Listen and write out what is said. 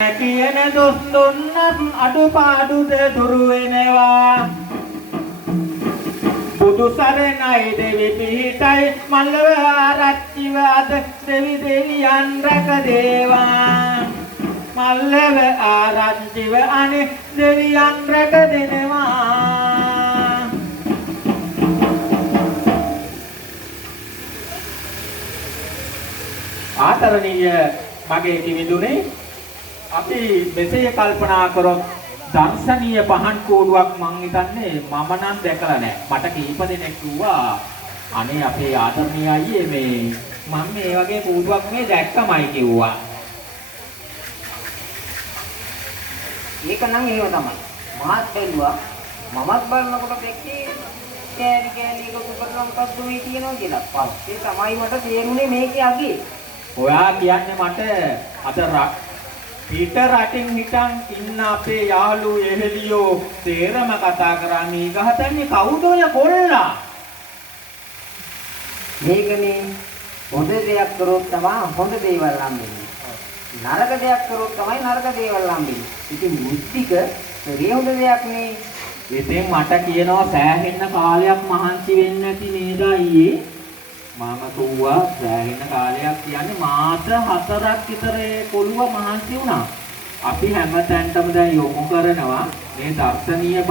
කියන දොස් දුන්නත් අඩුපාඩුද දුරු වෙනවා. බුදු සරණයි දෙවි පිහිටයි මල්ලව ආරච්චිව අද දෙවි දෙවියන් රැක දේවා. මල්ලව ආරච්චිව අනේ දෙවියන් රැක දෙනවා. ආදරණීය මගේ කිවිඳුනේ අපි මෙසේ කල්පනා කරොත් දර්ශනීය පහන් කෝඩුවක් මං හිතන්නේ මම නම් දැකලා නැහැ. මට කීප දෙනෙක් කිව්වා අනේ අපේ ආදරණීය අයියේ මේ මම මේ වගේ කෝඩුවක් මේ දැක්කමයි කිව්වා. ඒක නම් ඒව තමයි. මාත් බැලුවා. මමත් බලනකොට දෙකේ කෑලි කෑලි එකතු කරලා මොකක්ද මේ කියනවා කියලා. පස්සේ තමයි මට තේරුනේ මේකේ අගේ. ඔයා කියන්නේ මට අද පිට රටින් හිටන් ඉන්න අපේ යාළුවෝ එහෙලියෝ තේරම කතා කරන්නේ ගහතන්නේ කවුද ඔය කොල්ලා? මේකනේ හොඳ දෙයක් කරොත් තමයි හොඳ දේවල් හම්බෙන්නේ. නරක දෙයක් කරොත් තමයි නරක දේවල් හම්බෙන්නේ. ඉතින් මුත්තික ඒ හොඳ දෙයක් නේ. ඉතින් මට කියනවා සෑහෙන්න කාලයක් මහන්සි වෙන්නේ නැති නේද අයියේ? මම කිව්වා සෑහෙන කාලයක් කියන්නේ මාස 4ක් විතර ඒ කොළුව මහන්සි වුණා. අපි හැමතැනටම දැන් යොමු කරනවා මේ දර්ශනීය